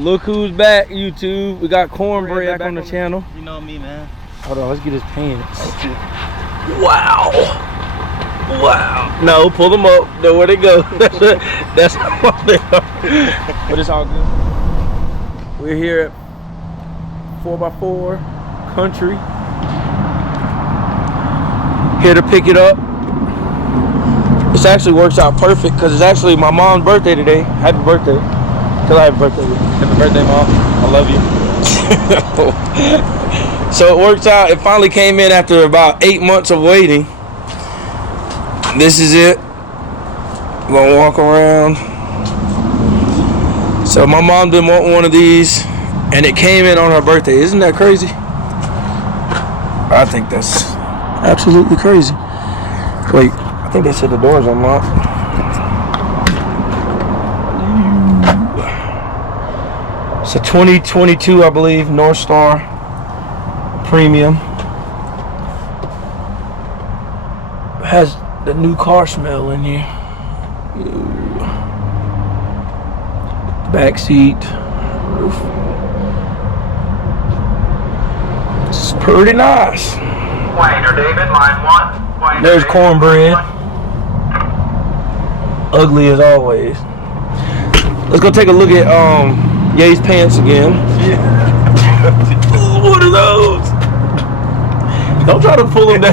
Look who's back, YouTube. We got cornbread back on the channel. You know me, man. Hold on, let's get his pants. Wow. Wow. No, pull them up. Know where they go. That's how they are. But it's all good. We're here at 4x4 Country. Here to pick it up. This actually works out perfect because it's actually my mom's birthday today. Happy birthday. Tell her happy birthday. Happy birthday, Mom. I love you. So it works out. It finally came in after about 8 months of waiting. This is it. I'm gonna walk around. So my mom didn't want one of these, and it came in on her birthday. Isn't that crazy? I think that's absolutely crazy. Wait, I think they said the door's unlocked. It's a 2022, I believe, North Star Premium. It has the new car smell in here. Back seat, roof. It's pretty nice. Wayner David, line 1. There's cornbread. Ugly as always. Let's go take a look at Ye's pants again. Yeah. Ooh, what are those? Don't try to pull them down.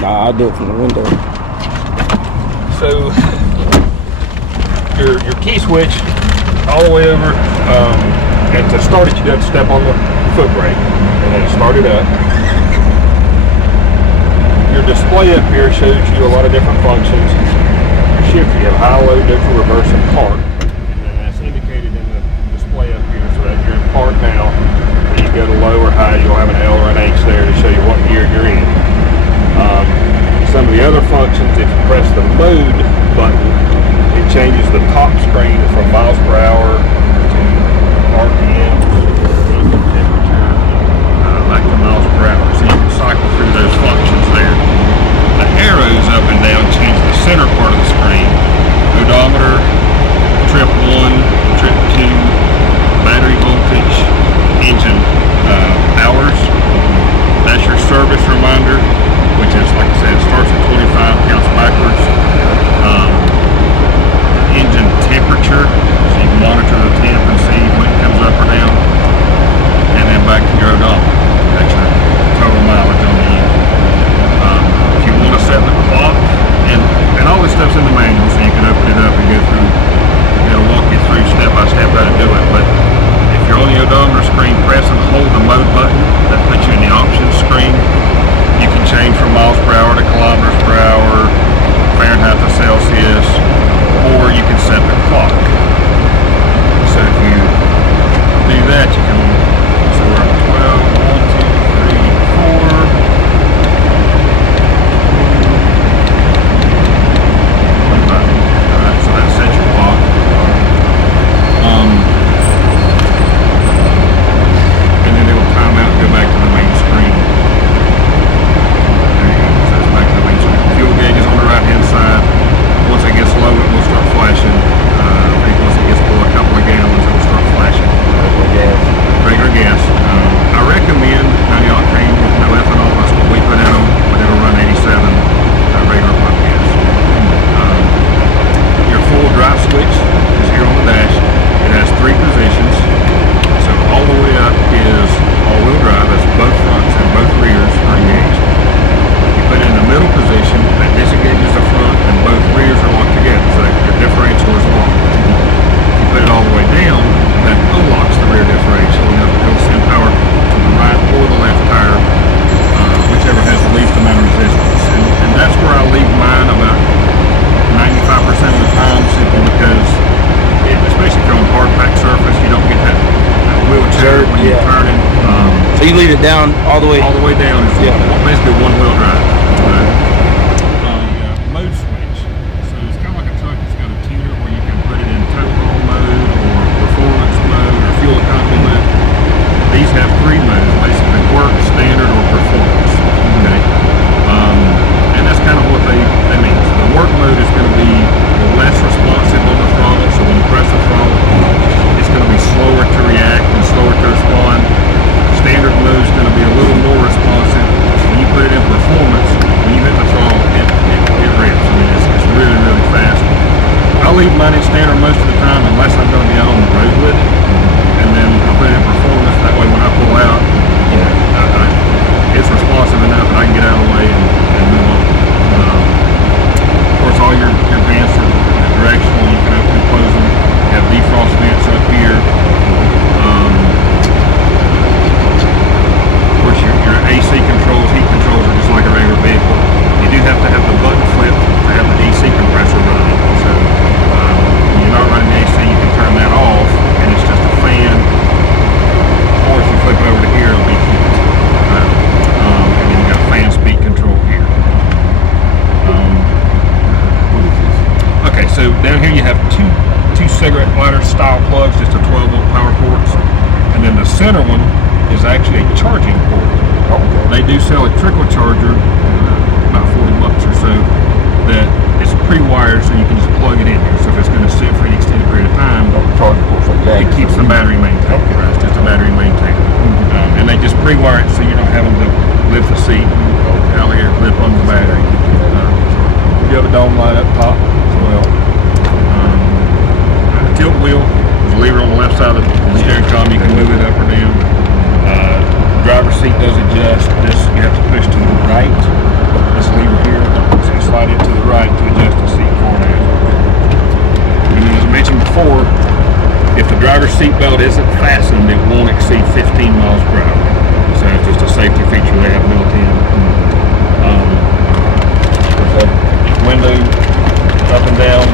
Nah, I'll do it from the window. So your key switch all the way over, and to start it you have to step on the foot brake and then start it up. Your display up here shows you a lot of different functions. Your shift, you have high, low, neutral, reverse, and park, and then that's indicated in the display up here, so that you're in park now. When you go to low or high, you'll have an L or an H there to show you what gear you're in. Some of the other functions, if you press the mode button, it changes the top screen from miles per hour to RPM, temperature, back to miles per hour. So you can cycle through those functions there. The arrows up and down change the center part of the screen. Odometer, trip 1, trip 2, battery voltage, engine hours. That's your service reminder, which is, like I said, it starts at 25, counts backwards. Engine temperature, so you can monitor the temp and see when it comes up or down. And then back to your odometer. That's your total mileage on the end. If you want to set the clock, and all this stuff's in the manual, so you can open it up and go through, it'll walk you through step by step how to do it. But if you're on the odometer screen, press and hold the mode button, that puts you in the options screen. You can change from miles per hour to kilometers per hour, Fahrenheit to Celsius, or you can set the clock. So if you do that, you can, so we're at 12, 1, 2, 3, 4. Alright, so that sets your clock. And then it will time out and go back to the main screen. Fuel gauge is on the right hand side. Once it gets low, it will start flashing. I think once it gets below a couple of gallons, it will start flashing. Regular gas. I recommend 90 octane with no ethanol. That's what we put in them, but it'll run 87 regular pump gas. Your full drive switch is here on the dash. It has 3 positions. So all the way up is all-wheel drive. That's both fronts and both rears are engaged. But in the middle position, that disengages the front and both rears are locked together, so that your differential is locked. If you put it all the way down, that unlocks the rear differential and it'll send power to the right or the left tire, whichever has the least amount of resistance. And that's where I leave mine about 95% of the time, simply because, especially if you're on a hard packed surface, you don't get that wheelchair when you're turning. So you leave it down all the way? All the way down. It's basically one-wheel drive. Mode switch. So it's kind of like a truck. It's got a tuner where you can put it in tow haul mode or performance mode or fuel economy mode. These have 3 modes, basically work, standard, or performance. Okay. you have two cigarette lighter style plugs, just a 12-volt power ports, and then the center one is actually a charging port. Okay. They do sell a trickle charger, about $40 or so, that is pre-wired, so you can just plug it in here. So if it's going to sit for an extended period of time, it keeps the battery maintained. Okay. Right? It's just a battery maintainer. And they just pre-wire it so you're not having to lift the seat out here, lift on the battery. You have a dome light up top as well. Tilt wheel, there's a lever on the left side of the steering column. You can move it up or down. Driver's seat does adjust. This you have to push to the right. This lever here, so you slide it to the right to adjust the seat forward and aft. And then as I mentioned before, if the driver's seat belt isn't fastened, it won't exceed 15 miles per hour. So it's just a safety feature they have built in. Window up and down,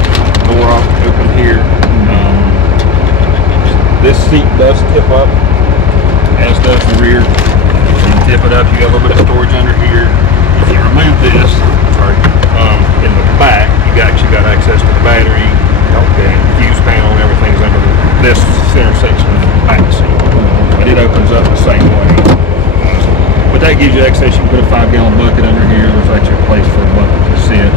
door open here. This seat does tip up, as does the rear. So you tip it up, you got a little bit of storage under here. If you remove this, in the back, you actually got access to the battery, the fuse panel, and everything's under this center section of the back seat. But it opens up the same way. But that gives you access. You can put a 5-gallon bucket under here. There's actually a place for a bucket to sit.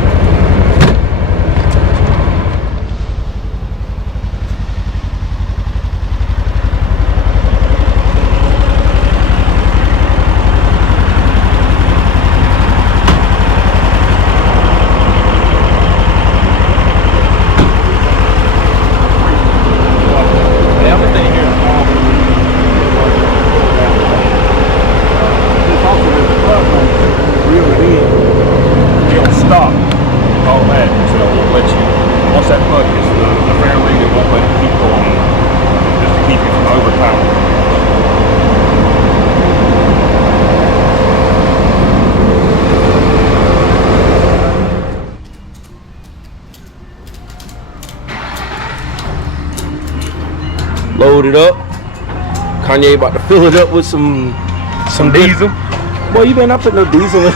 Load it up. Kanye about to fill it up with some diesel. Boy, you better not put no diesel in.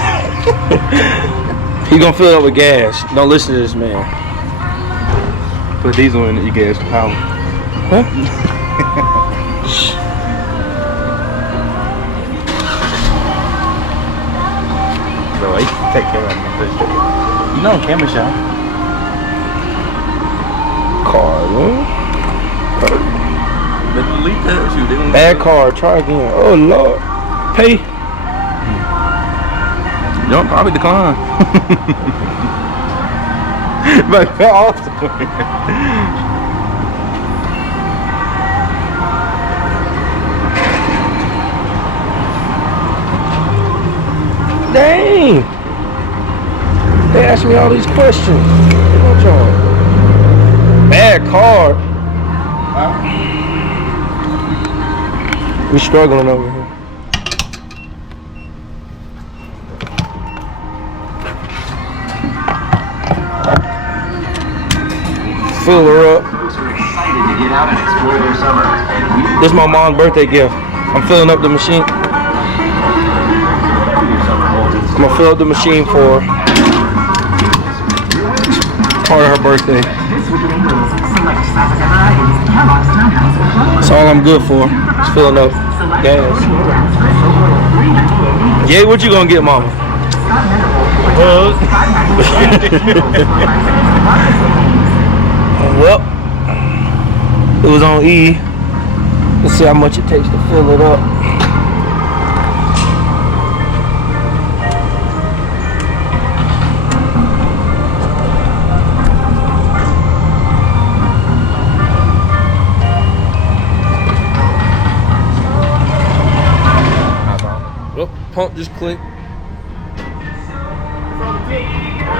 He gonna fill it up with gas. Don't listen to this man. Put diesel in it, you gas the power. Huh? Bro, I take care of me. You know, camera shot. Car, man. They delete that shit. They don't Bad car. Try again. Oh Lord. Pay. Don't probably decline. But awesome. Dang. They asked me all these questions. Bad car. We struggling over here. Fill her up. Folks are excited to get out and explore their summer. This is my mom's birthday gift. I'm filling up the machine. I'm gonna fill up the machine for her. Part of her birthday. That's all I'm good for. Just filling up gas. Yeah, what you gonna get, mama? Well, it was on E. Let's see how much it takes to fill it up. Well, pump just clicked.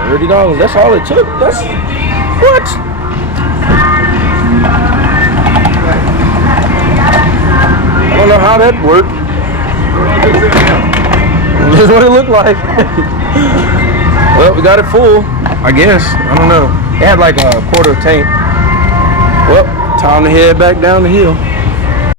$30. That's all it took. That's what? I don't know how that worked. That's what it looked like. Well, we got it full, I guess. I don't know. It had like a quarter tank. Well, time to head back down the hill.